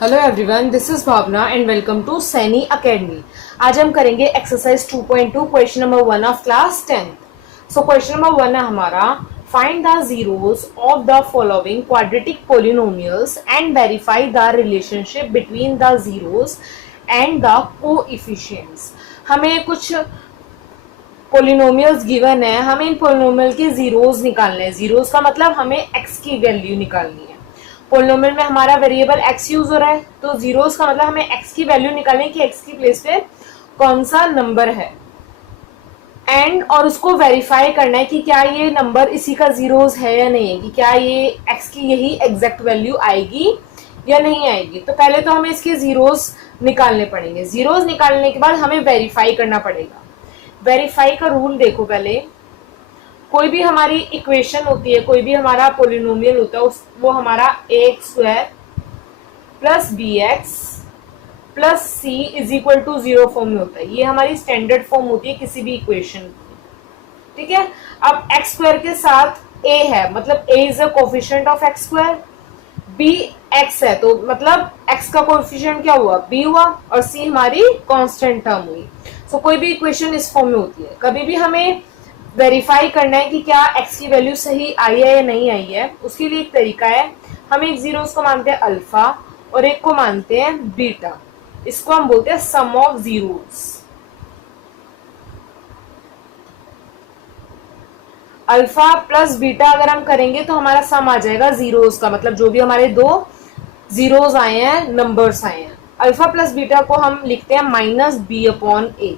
Hello everyone, this is Bhavna and welcome to Saini Academy. आज हम करेंगे exercise 2.2 question number 1 of class 10th। So question number 1 है हमारा, find the zeros of the following quadratic polynomials and verify the relationship between the zeros and the coefficients. हमें कुछ polynomials given है, हमें इन polynomial के जीरोस निकालने हैं। Zeros का मतलब हमें एक्स की वैल्यू निकालनी है। पोलिनोमियल में हमारा वेरिएबल x यूज हो रहा है, तो जीरोस का मतलब हमें x की वैल्यू निकालनी है कि x की प्लेस पे कौन सा नंबर है एंड और उसको वेरीफाई करना है कि क्या ये नंबर इसी का जीरोस है या नहीं है, कि क्या ये x की यही एग्जैक्ट वैल्यू आएगी या नहीं आएगी। तो पहले तो हमें इसके जीरोस निकालने पड़ेंगे। जीरोस निकालने के बाद हमें वेरीफाई करना पड़ेगा। वेरीफाई का रूल देखो, पहले कोई भी हमारी इक्वेशन होती है, कोई भी हमारा पोलिनोमियल होता है, वो हमारा ax² plus bx plus c is equal to 0 form में होता है। ये हमारी स्टैंडर्ड फॉर्म होती है किसी भी इक्वेशन की, ठीक है। अब x² के साथ a है, मतलब a is a coefficient of x², b x है, तो मतलब x का कोफिशिएंट क्या हुआ, b हुआ, और c हमारी कांस्टेंट टर्म हुई। सो कोई भी इक्वेशन इस फॉर्म में होती है। कभी भी हमें वेरीफाई करना है कि क्या x की वैल्यू सही आई है या नहीं आई है। उसके लिए एक तरीका है, हम एक जीरोस को मानते हैं अल्फा और एक को मानते हैं बीटा। इसको हम बोलते हैं sum of zeros. Alpha plus beta अगर हम करेंगे तो हमारा सम आ जाएगा जीरोस का, मतलब जो भी हमारे दो जीरोस आए हैं, नंबर्स आए हैं। अल्फा प्लस बीटा को हम लिखते हैं -b/a।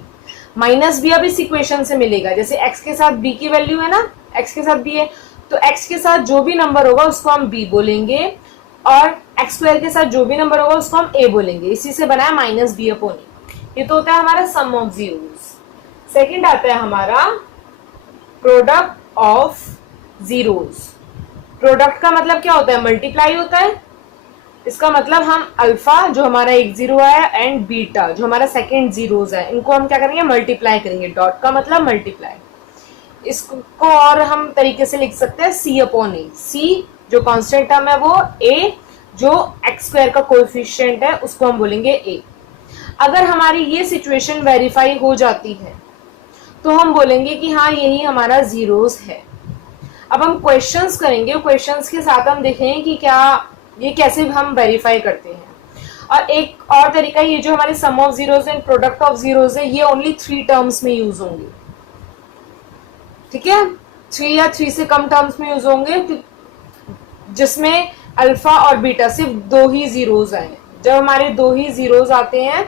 माइनस बी अब इस इक्वेशन से मिलेगा, जैसे x के साथ b की वैल्यू है ना, x के साथ b है, तो x के साथ जो भी नंबर होगा उसको हम b बोलेंगे और x² के साथ जो भी नंबर होगा उसको हम a बोलेंगे। इसी से बना है -b/a। ये तो होता है हमारा सम ऑफ जीरोस। सेकंड आता है हमारा प्रोडक्ट ऑफ जीरोस। प्रोडक्ट का मतलब क्या होता है, मल्टीप्लाई होता है। इसका मतलब हम अल्फा जो हमारा एक जीरो है एंड बीटा जो हमारा सेकेंड जीरोस है, इनको हम क्या करेंगे, मल्टीप्लाई करेंगे। डॉट का मतलब मल्टीप्लाई। इसको और हम तरीके से लिख सकते हैं c/a। c जो कांस्टेंट टर्म है वो, a जो x² का कोएफिशिएंट है उसको हम बोलेंगे a। अगर हमारी ये सिचुएशन वेरीफाई हो जाती है तो हम बोलेंगे कि हाँ यही हमारा जीरोस है। अब हम क्वेश्चंस करेंगे, क्वेश्चंस के साथ हम देखेंगे कि क्या ये कैसे हम वेरीफाई करते हैं। और एक और तरीका, ये जो हमारे sum of zeros and product of zeros है, ये ओनली 3 टर्म्स में यूज होंगे, ठीक है। 3 या 3 से कम टर्म्स में यूज होंगे, जिसमें अल्फा और बीटा सिर्फ 2 ही जीरोस आए। जब हमारे 2 ही जीरोस आते हैं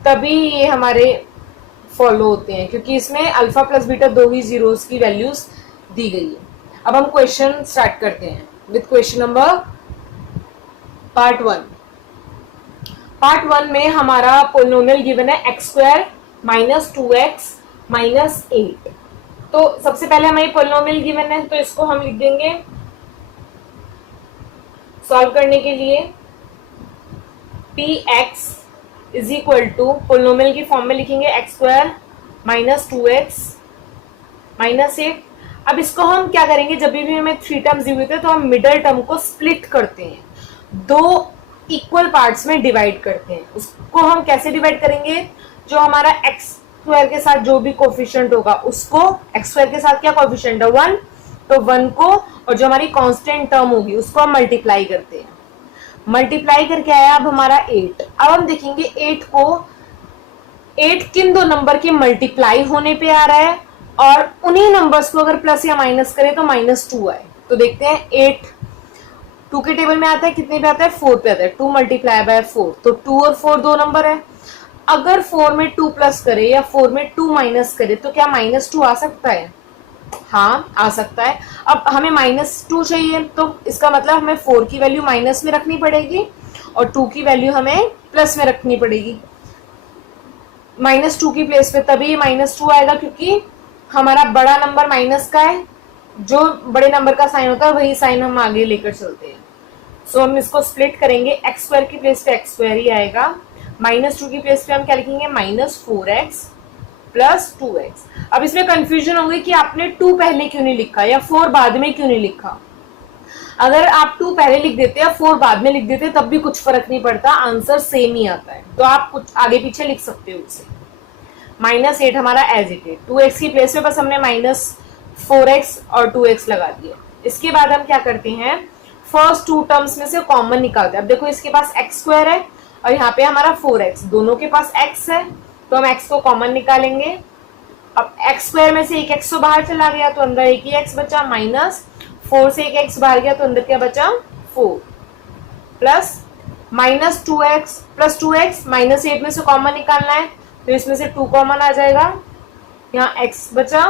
तभी ये हमारे फॉलो होते हैं, क्योंकि इसमें अल्फा प्लस बीटा 2 ही जीरोस की वैल्यूज दी गई है। अब हम क्वेश्चन स्टार्ट करते हैं with question number part 1। Part 1 में हमारा पोलिनोमियल गिवन है x² - 2x - 8। तो सबसे पहले हमें पोलिनोमियल गिवन है, तो इसको हम लिख देंगे सॉल्व करने के लिए px is equal to, polynomial की फॉर्म में लिखेंगे x² - 2x - 8। अब इसको हम क्या करेंगे, जब भी हमें 3 टर्म्स दिए होते हैं तो हम मिडल टर्म को स्प्लिट करते हैं, 2 इक्वल पार्ट्स में डिवाइड करते हैं। उसको हम कैसे डिवाइड करेंगे, जो हमारा x² के साथ जो भी कोफिशिएंट होगा उसको, x² के साथ क्या कोफिशिएंट है 1, तो 1 को, और जो हमारी कांस्टेंट टर्म होगी उसको हम मल्टीप्लाई करते हैं। मल्टीप्लाई करके आया अब हमारा 8। अब हम देखेंगे 8 किन दो नंबर के मल्टीप्लाई होने पे आ रहा है, और उन्हीं नंबर्स को अगर प्लस या माइनस करें तो -2 आए। तो देखते हैं 8 2 के टेबल में आता है, कितने पे आता है, 4 पे आता है। 2 × 4, तो 2 और 4 दो नंबर है। अगर 4 में 2 प्लस करे या 4 में 2 माइनस करे तो क्या -2 आ सकता है, हाँ आ सकता है। अब हमें -2 चाहिए, तो इसका मतलब हमें 4 की वैल्यू माइनस में रखनी पड़ेगी और 2 की वैल्यू हमें प्लस में रखनी पड़ेगी। -2 की प्लेस पे तभी -2 आएगा, क्योंकि हमारा बड़ा नंबर माइनस का है, जो बड़े नंबर का साइन होता है वही साइन हम आगे लेकर चलते हैं। सो हम इसको स्प्लिट करेंगे, x² की प्लेस पे x² ही आएगा, -2 की प्लेस पे हम क्या लिखेंगे, -4x + 2x। अब इसमें कंफ्यूजन होगी कि आपने 2 पहले क्यों नहीं लिखा या 4 बाद में क्यों नहीं लिखा। अगर आप 2 पहले लिख देते हैं 4 बाद में लिख देते तब भी कुछ फर्क नहीं पड़ता, आंसर सेम ही आता है, तो आप कुछ आगे पीछे लिख सकते हो उसे। -8 हमारा एज इट इज, 2x की प्लेस में बस हमने -4x और 2x लगा दिया। इसके बाद हम क्या करते हैं, फर्स्ट 2 टर्म्स में से कॉमन निकालते हैं। अब देखो इसके पास x² है और यहाँ पे हमारा 4x, दोनों के पास x है तो हम x को कॉमन निकालेंगे। अब x² में से एक x तो बाहर चला गया तो अंदर एक ही x बचा, -4 से एक x बाहर गया तो अंदर क्या बचा 4, प्लस -2x प्लस 2x, -8 में से कॉमन निकालना है तो इसमें से 2 कॉमन आ जाएगा, यहाँ x बचा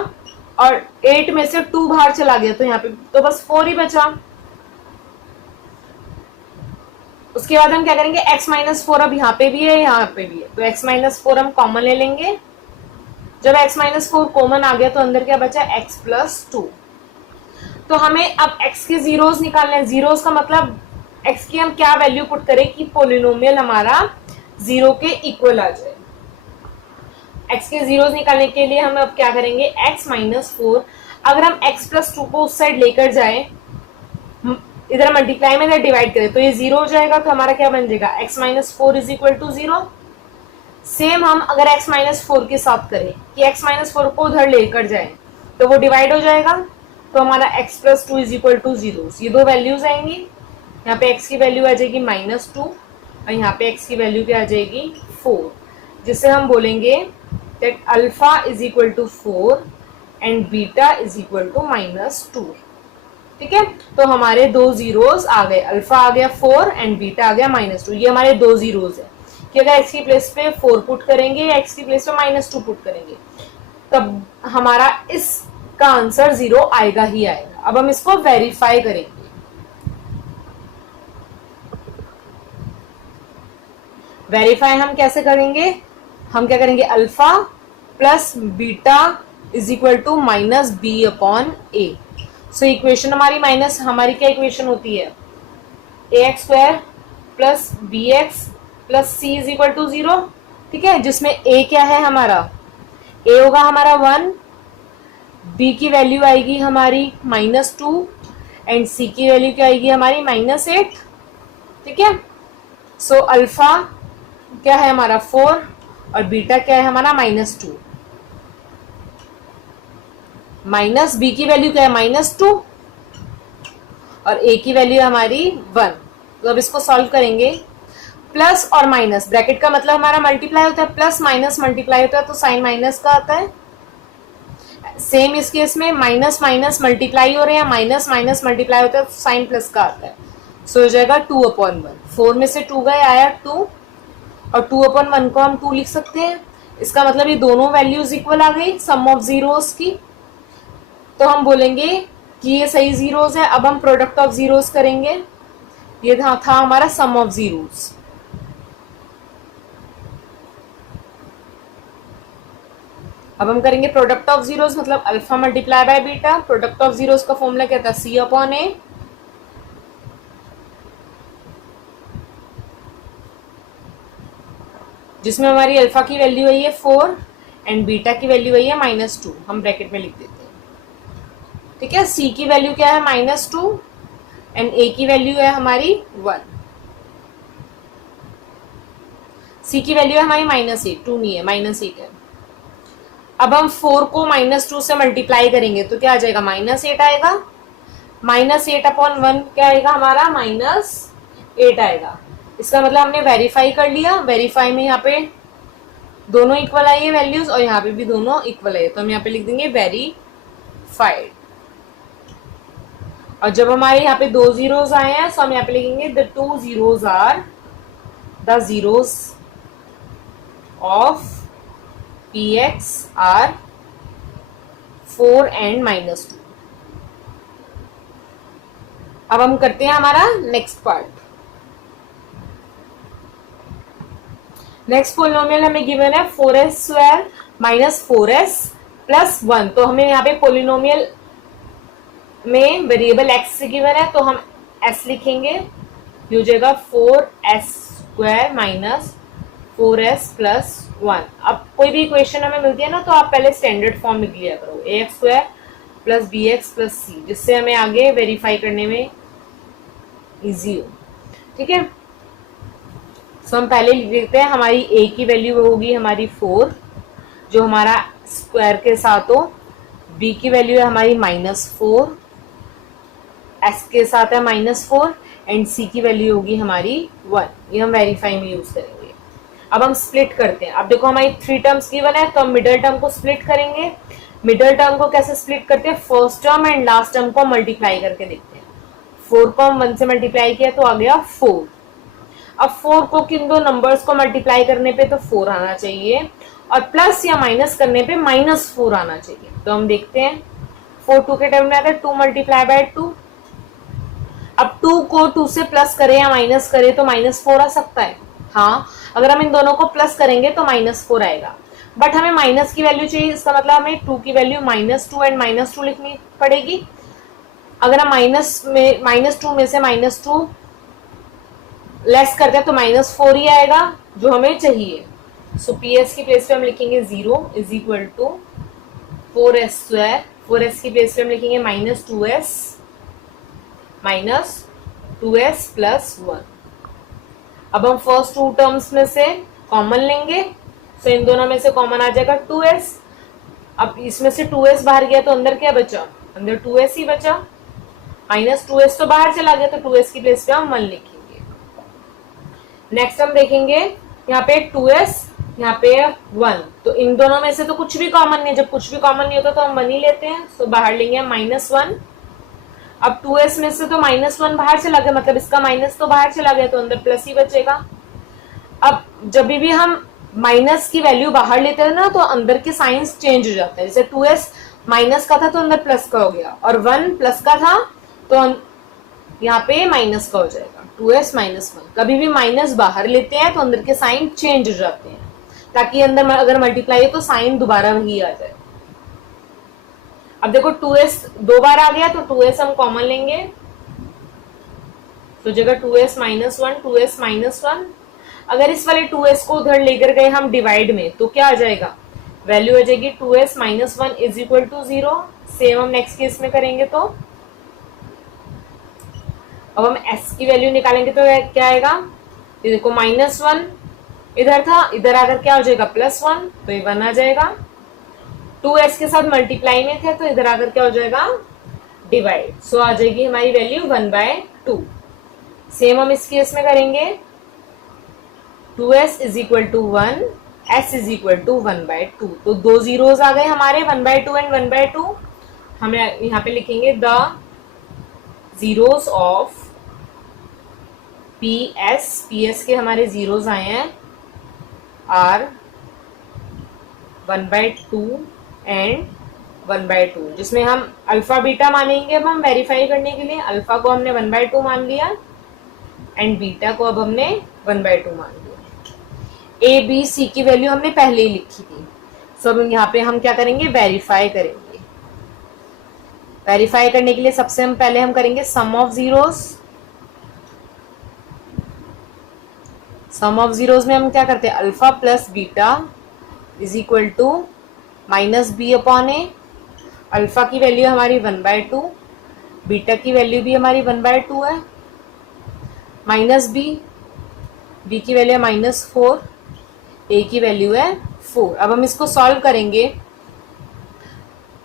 और 8 में से 2 बाहर चला गया तो यहाँ पे तो बस 4 ही बचा। उसके बाद हम क्या करेंगे, x-4 अब यहाँ पे भी है यहाँ पे भी है तो x-4 हम कॉमन ले लेंगे। जब x-4 कॉमन आ गया तो अंदर क्या बचा x+2। तो हमें अब x के जीरोस निकालने हैं। जीरोस का मतलब x की हम क्या वैल्यू पुट करें कि पोलिनोमियल हमारा 0 के इक्वल आ जाए। x के जीरोस निकालने के लिए हम अब क्या करेंगे, x-4 अगर हम x+2 को उस साइड लेकर जाए, इधर मल्टीप्लाई में इधर डिवाइड करें तो ये 0 हो जाएगा, तो हमारा क्या बन जाएगा x-4 = 0। सेम हम अगर x-4 के साथ करें कि x-4 को उधर लेकर जाए तो वो डिवाइड हो जाएगा, तो हमारा x+2 = 0। ये दो वैल्यूज आएंगी, यहाँ पे x की वैल्यू आ जाएगी -2 और यहाँ पे x की वैल्यू क्या आ जाएगी 4, जिससे हम बोलेंगे दैट अल्फा = 4 एंड बीटा = -2। ठीक है, तो हमारे दो जीरोस आ गए, अल्फा आ गया 4 एंड बीटा आ गया -2। ये हमारे दो जीरोस है कि अगर x की प्लेस पे 4 पुट करेंगे या x की प्लेस पे -2 पुट करेंगे तब हमारा इसका आंसर 0 आएगा ही आएगा। अब हम इसको वेरीफाई करेंगे। वेरीफाई हम कैसे करेंगे, हम क्या करेंगे, alpha plus beta = -b/a। So equation हमारी क्या इक्वेशन होती है, ax² plus bx plus c = 0। ठीक है, जिसमें a क्या है हमारा, a होगा हमारा 1, b की वैल्यू आएगी हमारी -2 एंड c की वैल्यू क्या आएगी हमारी -8। ठीक है, सो अल्फा क्या है हमारा 4 और बीटा क्या है हमारा -2, माइनस बी की वैल्यू क्या है -2 और ए की वैल्यू हमारी 1। तो अब इसको सॉल्व करेंगे, प्लस और माइनस, ब्रैकेट का मतलब हमारा मल्टीप्लाई होता है, प्लस माइनस मल्टीप्लाई होता है तो साइन माइनस का आता है। सेम इस केस में माइनस माइनस मल्टीप्लाई हो रहे हैं, माइनस माइनस मल्टीप्लाई होता है तो साइन प्लस का आता है। सो हो जाएगा 2/1, 4 में से 2 गए आया 2 और 2/1 को हम 2 लिख सकते हैं। इसका मतलब ये दोनों वैल्यूज इक्वल आ गई सम ऑफ जीरोस की, तो हम बोलेंगे कि ये सही जीरोस है। अब हम प्रोडक्ट ऑफ जीरोस करेंगे, ये था हमारा सम ऑफ जीरोस। अब हम करेंगे प्रोडक्ट ऑफ जीरोस, मतलब alpha multiply by beta. Product of zeros का फॉर्मूला क्या था, C/A, जिसमें हमारी अल्फा की वैल्यू है 4 एंड बीटा की वैल्यू है -2, हम ब्रैकेट में लिख देते हैं। ठीक है, सी की वैल्यू क्या है -2 एंड ए की वैल्यू है हमारी 1। सी की वैल्यू है हमारी -8, 2 नहीं है, -8 है। अब हम 4 को -2 से मल्टीप्लाई करेंगे तो क्या आ जाएगा, -8 आएगा। -8/1 क्या आएगा हमारा, -8 आएगा। इसका मतलब हमने वेरीफाई कर लिया। वेरीफाई में यहाँ पे दोनों इक्वल आई है वैल्यूज और यहाँ पे भी दोनों इक्वल है, तो हम यहाँ पे लिख देंगे वेरीफाइड। और जब हमारे यहाँ पे 2 जीरोस आए हैं तो हम यहाँ पे लिखेंगे the 2 zeros are the zeros of px are 4 and -2। अब हम करते हैं हमारा नेक्स्ट पार्ट। नेक्स्ट पोलिनोमियल हमें गिवन है 4s² - 4s + 1। तो हमें यहाँ पे पोलिनोमियल में वेरिएबल x से गिवन है तो हम s लिखेंगे, ये हो जाएगा 4s² - 4s + 1। अब कोई भी इक्वेशन हमें मिलती है ना तो आप पहले स्टैंडर्ड फॉर्म में लिया करो, ax² + bx + c, जिससे हमें आगे वेरीफाई करने में इजी हो, ठीक है। सो हम पहले लिख देते हैं, हमारी ए की वैल्यू होगी हमारी 4 जो हमारा स्क्वायर के साथ हो, बी की वैल्यू है हमारी -4, एस के साथ है -4 एंड सी की वैल्यू होगी हमारी 1। ये हम वेरीफाई में यूज करेंगे। अब हम स्प्लिट करते हैं। अब देखो हमारी 3 टर्म्स गिवन है तो हम मिडल टर्म को स्प्लिट करेंगे। मिडल टर्म को कैसे स्प्लिट करते हैं, first term and last term को मल्टीप्लाई करके देखते हैं। 4 को हम 1 से मल्टीप्लाई किया तो आ गया 4। अब 4 को किन दो नंबर्स को मल्टीप्लाई करने पे तो 4 आना चाहिए और प्लस या माइनस करने पे -4 आना चाहिए। तो हम देखते हैं 4 2 के टर्म में आता है 2 मल्टीप्लाई बाय 2। अब 2 को 2 से प्लस करें या माइनस करें तो -4 आ सकता है। हाँ, अगर हम इन दोनों को प्लस करेंगे तो -4 आएगा, बट हमें माइनस की वैल्यू चाहिए। इसका मतलब हमें 2 की वैल्यू -2 एंड -2 लिखनी पड़ेगी। अगर हम -2 में से -2 लेस करते हैं तो -4 ही आएगा जो हमें चाहिए। सो PS की प्लेस पे हम लिखेंगे 0 = 4s²। 4s की प्लेस पे हम लिखेंगे -2s + 1। अब हम फर्स्ट 2 टर्म्स में से कॉमन लेंगे, तो इन दोनों में से कॉमन आ जाएगा 2s। अब इसमें से 2s बाहर गया तो अंदर क्या बचा, अंदर 2s ही बचा। -2s तो बाहर चला गया तो 2s की प्लेस पे हम 1 लिखेंगे। नेक्स्ट हम देखेंगे यहाँ पे 2s, यहाँ पे 1, तो इन दोनों में से तो कुछ भी कॉमन नहीं। जब कुछ भी कॉमन नहीं होता तो हम 1 ही लेते हैं, तो बाहर लेंगे हम -1। अब 2s में से तो -1 बाहर चला गया, मतलब इसका माइनस तो बाहर चला गया तो अंदर प्लस ही बचेगा। अब जब भी हम माइनस की वैल्यू बाहर लेते हैं ना तो अंदर के साइंस चेंज हो जाते हैं। जैसे 2s माइनस का था तो अंदर प्लस का हो गया, और 1 प्लस का था तो यहाँ पे माइनस का हो जाएगा। 2s -1, कभी भी माइनस बाहर लेते हैं तो अंदर के साइन चेंज हो जाते हैं, ताकि अंदर अगर मल्टीप्लाई है तो साइन दोबारा वही आ जाए। अब देखो 2s 2 बार आ गया तो 2s हम कॉमन लेंगे, तो जगह 2s -1 2s -1। अगर इस वाले 2s को उधर लेकर गए हम डिवाइड में तो क्या आ जाएगा, वैल्यू आ जाएगी 2s -1 = 0। सेम हम नेक्स्ट केस में करेंगे। तो अब हम s की वैल्यू निकालेंगे तो क्या आएगा, ये देखो -1 इधर था, इधर आकर क्या हो जाएगा +1, तो ये 1 आ जाएगा। 2s के साथ मल्टीप्लाई में थे तो इधर आकर क्या हो जाएगा डिवाइड, सो आ जाएगी हमारी वैल्यू 1/2। सेम हम इस केस में करेंगे, 2s = 1 s = 1/2। तो 2 जीरोस आ गए हमारे, 1/2 एंड 1/2। हम यहाँ पे लिखेंगे द जीरोस ऑफ PS के हमारे जीरोस आए हैं R 1/2 एंड 1/2, जिसमें हम अल्फा बीटा मानेंगे। अब हम वेरीफाई करने के लिए अल्फा को हमने 1/2 मान लिया एंड बीटा को अब हमने 1/2 मान लिया। A B C की वैल्यू हमने पहले ही लिखी थी, सो अब यहाँ पे हम क्या करेंगे, वेरीफाई करेंगे। वेरीफाई करने के लिए सबसे हम पहले हम करेंगे sum of zeros. Sum of zeros में हम क्या करते हैं, alpha plus beta = -b/a। Alpha की वैल्यू हमारी 1/2, बीटा की वैल्यू भी हमारी 1/2 है, -b की वैल्यू है -4, a की वैल्यू है 4। अब हम इसको सॉल्व करेंगे,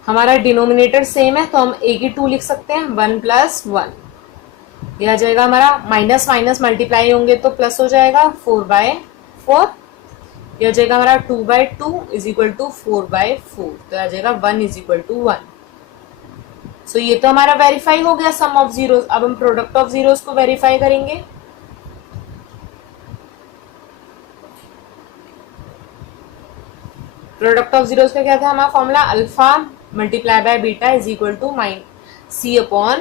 हमारा डिनोमिनेटर सेम है तो हम a की 2 लिख सकते हैं, 1 + 1। यह आ जाएगा हमारा माइनस माइनस मल्टीप्लाई होंगे तो प्लस हो जाएगा 4/4। यह आ जाएगा हमारा 2/2 = 4/4, तो आ जाएगा 1 = 1। सो ये तो हमारा वेरीफाई हो गया सम ऑफ जीरोस। अब हम प्रोडक्ट ऑफ जीरोस को वेरीफाई करेंगे। प्रोडक्ट ऑफ जीरोस का क्या था हमारा formula, alpha × beta = C/A।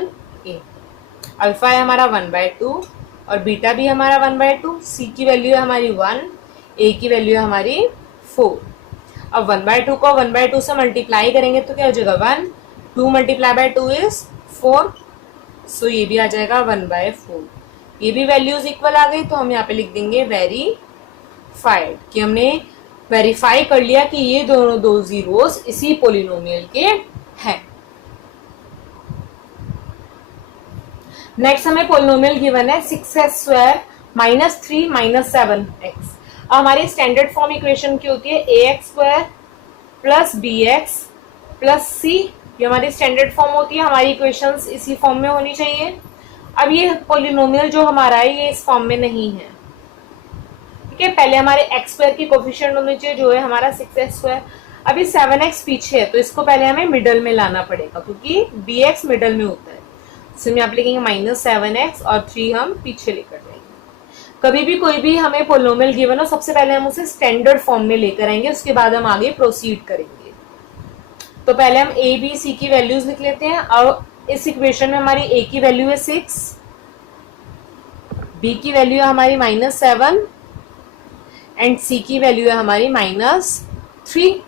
Alpha है हमारा 1/2 और बीटा भी हमारा 1/2। सी की वैल्यू है हमारी 1, ए की वैल्यू है हमारी 4। अब 1/2 को 1/2 से मल्टीप्लाई करेंगे तो क्या हो जाएगा 1, 2 × 2 = 4, सो ये भी आ जाएगा 1/4। ये भी वैल्यूज इक्वल आ गई तो हम यहाँ पे लिख देंगे वेरीफाइड, कि हमने वेरीफाई कर लिया कि ये दोनों 2 जीरोस इसी पोलिनोमियल के हैं। नेक्स्ट हमें पोलिनोमियल गिवन है 6x² माइनस 3 माइनस 7x। हमारी स्टैंडर्ड फॉर्म इक्वेशन की होती है ax² plus bx plus c। ये हमारी स्टैंडर्ड फॉर्म होती है, हमारी इक्वेशंस इसी फॉर्म में होनी चाहिए। अब ये पोलिनोमियल जो हमारा है ये इस फॉर्म में नहीं है, ठीक है। पहले हमारे x² की कोफिशिएंट होनी चाहिए जो है हमारा 6x²। अभी 7x पीछे है तो इसको पहले हमें मिडल में लाना पड़ेगा क्योंकि bx मिडल में होता है। सो हम यहाँ पे लिखेंगे -7x और 3 हम पीछे लेकर जाएंगे। कभी भी कोई भी हमें पोलिनोमियल गिवन हो सबसे पहले हम उसे स्टैंडर्ड फॉर्म में लेकर आएंगे, उसके बाद हम आगे प्रोसीड करेंगे। तो पहले हम a b c की वैल्यूज लिख लेते हैं। अब इस इक्वेशन में हमारी a की वैल्यू है 6, b की वैल्यू है हमारी -7 एंड c की वैल्यू है हमारी -3।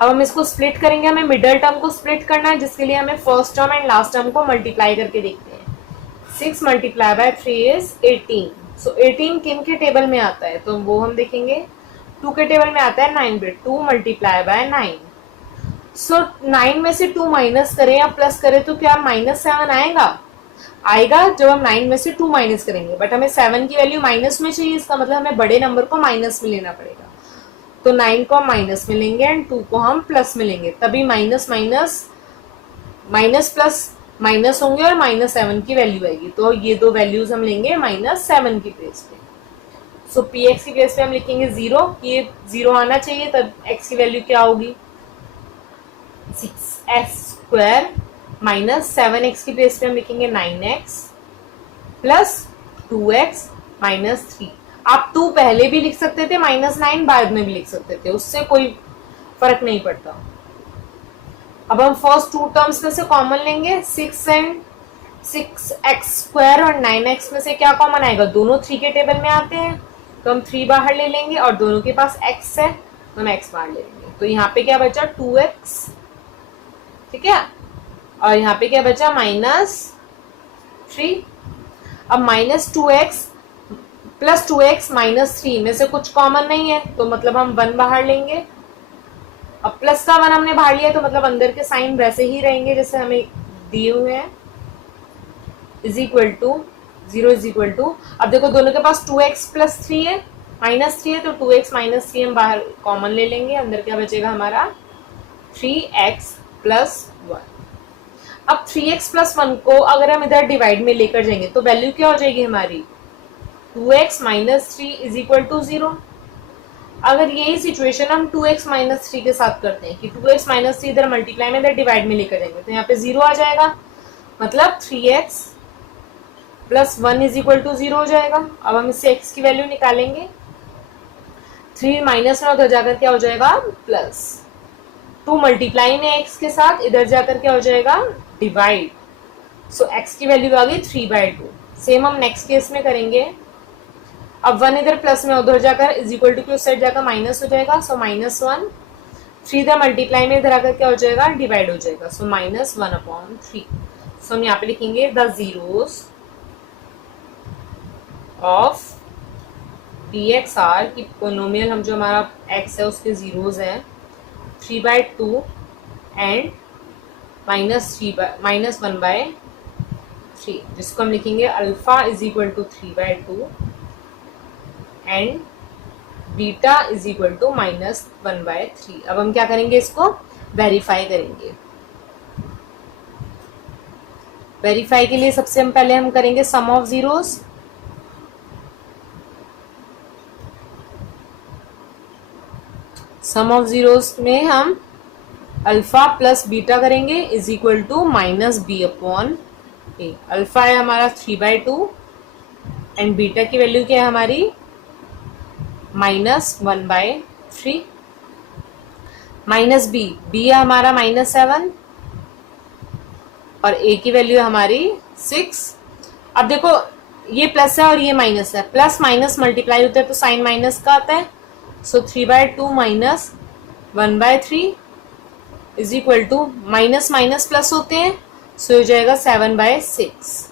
अब हम इसको स्प्लिट करेंगे, हमें मिडल टर्म को स्प्लिट करना है जिसके लिए हमें first term and last term को मल्टीप्लाई करके देखते हैं। 6 मल्टीप्लाई बाय 3 इज 18। सो 18 किन के टेबल में आता है तो वो हम देखेंगे। 2 के टेबल में आता है 9 बिट, 2 मल्टीप्लाई बाय 9। सो 9 में से 2 माइनस करें या प्लस करें तो क्या -7 आएगा जब हम 9 में से 2 माइनस करेंगे, बट हमें 7 की वैल्यू माइनस में चाहिए, इसका मतलब हमें बड़े नंबर को माइनस में लेना पड़ेगा। तो 9 को हम माइनस में लेंगे एंड 2 को हम प्लस में लेंगे, तभी minus minus minus plus minus होंगे और -7 की वैल्यू आएगी। तो ये दो वैल्यूज हम लेंगे -7 की प्लेस पे। सो px की प्लेस पे हम लिखेंगे 0, ये 0 आना चाहिए, तब x की वैल्यू क्या होगी 6x² माइनस 7x की प्लेस पे हम लिखेंगे 9x प्लस 2x माइनस 3। आप 2 पहले भी लिख सकते थे, -9 बाद में भी लिख सकते थे, उससे कोई फर्क नहीं पड़ता। अब हम फर्स्ट 2 टर्म्स में से कॉमन लेंगे, 6x² और 9x में से क्या कॉमन आएगा, दोनों 3 के टेबल में आते हैं तो हम 3 बाहर ले लेंगे और दोनों के पास x है तो हम x बाहर ले लेंगे। तो यहाँ पे क्या बचा 2x, ठीक है, और यहाँ पे क्या बचा -3। अब -2x प्लस 2x माइनस 3 में से कुछ कॉमन नहीं है तो मतलब हम 1 बाहर लेंगे। अब प्लस का 1 हमने बाहर लिया तो मतलब अंदर के साइन वैसे ही रहेंगे जैसे हमें दिए हुए हैं, is equal to 0 is equal to. अब देखो दोनों के पास 2x प्लस 3 है, -3 है तो 2x माइनस 3 हम बाहर कॉमन ले लेंगे, अंदर क्या बचेगा हमारा 3x प्लस 1। अब 3x प्लस 1 को अगर हम इधर डिवाइड में लेकर जाएंगे तो वैल्यू क्या हो जाएगी हमारी 2x minus 3 is equal to 0। अगर यही सिचुएशन हम 2x माइनस 3 के साथ करते हैं कि 2x माइनस 3 इधर मल्टीप्लाई में इधर डिवाइड में लेकर जाएंगे तो यहाँ पे 0 आ जाएगा, मतलब 3x plus 1 is equal to 0 हो जाएगा। अब हम इससे x की वैल्यू निकालेंगे, 3 माइनस में उधर जाकर क्या हो जाएगा प्लस, 2 मल्टीप्लाई में x के साथ इधर जाकर क्या हो जाएगा डिवाइड। सो x की वैल्यू आ गई 3/2। सेम हम नेक्स्ट केस में करेंगे। अब 1 इधर प्लस में उधर जाकर इज इक्वल टू की उस साइड जाकर माइनस हो जाएगा, सो -1। 3 इधर मल्टीप्लाई में इधर आकर क्या हो जाएगा डिवाइड हो जाएगा, सो -1/3। सो हम यहाँ पे लिखेंगे the zeros of px are की पोलिनोमियल हम जो हमारा x है उसके जीरोस हैं 3/2 एंड -1/3, जिसको हम लिखेंगे alpha is equal to 3/2 and beta is equal to -1/3। अब हम क्या करेंगे, इसको वेरीफाई करेंगे। वेरीफाई के लिए सबसे हम पहले हम करेंगे sum of zeros. Sum of zeros में हम अल्फा प्लस बीटा करेंगे is equal to -b/a। Alpha है हमारा 3/2 एंड बीटा की वैल्यू क्या है हमारी -1/3। माइनस बी है हमारा -7 और a की वैल्यू है हमारी 6। अब देखो ये प्लस है और ये माइनस है, प्लस माइनस मल्टीप्लाई होता है तो साइन माइनस का आता है, so 3/2 minus 1/3 is equal to minus minus plus होते हैं, सो हो जाएगा 7/6।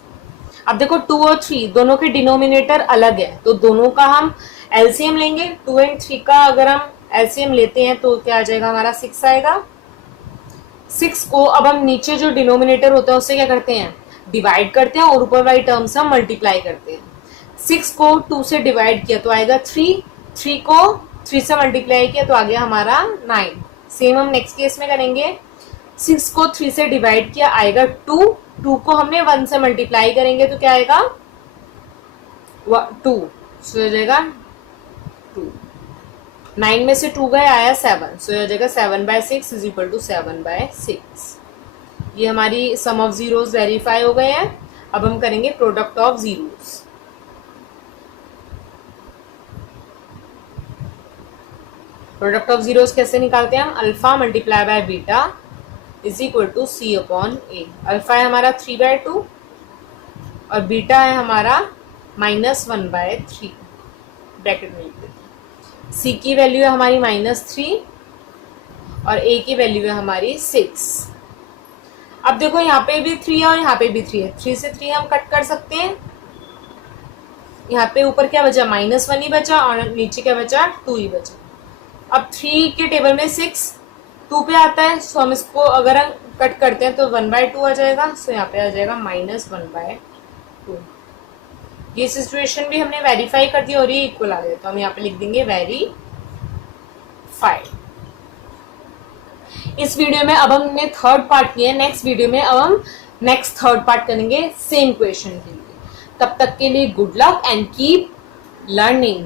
अब देखो 2 और 3 दोनों के डिनोमिनेटर अलग है तो दोनों का हम एलसीएम लेंगे। 2 एंड 3 का अगर हम एलसीएम लेते हैं तो क्या आ जाएगा हमारा 6 आएगा। 6 को अब हम नीचे जो डिनोमिनेटर होता है उससे क्या करते हैं डिवाइड करते हैं और ऊपर वाली टर्म से हम मल्टीप्लाई करते हैं। 6 को 2 से डिवाइड किया तो आएगा 3, 3 को 3 से मल्टीप्लाई किया तो आ गया हमारा 9। सेम हम नेक्स्ट केस में करेंगे। 6 को 3 से डिवाइड किया आएगा 2, 2 को हमने 1 से मल्टीप्लाई करेंगे तो क्या आएगा 2, सो हो जाएगा 2। 9 में से 2 गए आया 7, सो हो जाएगा 7/6 इज इक्वल टू 7/6। ये हमारी सम ऑफ जीरोस वेरीफाई हो गए हैं। अब हम करेंगे product of zeros. Product of zeros कैसे निकालते हैं हम? Alpha multiply by beta is equal to c upon a. Alpha है हमारा 3/2 और बीटा है हमारा -1/3 ब्रैकेट में लिख देते हैं। सी की वैल्यू है हमारी -3 और ए की वैल्यू है हमारी 6। अब देखो यहाँ पे भी 3 है और यहाँ पे भी 3 है। 3 से 3 हम कट कर सकते हैं। यहाँ पे ऊपर क्या बचा? -1 ही बचा और नीचे क्या बचा? 2 ही बचा। अब 3 के टेबल में 6 2 पे आता है, सो हम इसको अगर हम कट करते हैं तो 1/2 आ जाएगा। सो यहाँ पे आ जाएगा -1/2। ये सिचुएशन भी हमने वेरीफाई कर दी और ये इक्वल आ गया, तो हम यहाँ पे लिख देंगे वेरीफाइड। इस वीडियो में अब हमने थर्ड पार्ट किया है। नेक्स्ट वीडियो में अब हम नेक्स्ट थर्ड पार्ट करेंगे सेम क्वेश्चन के लिए। तब तक के लिए good luck and keep learning.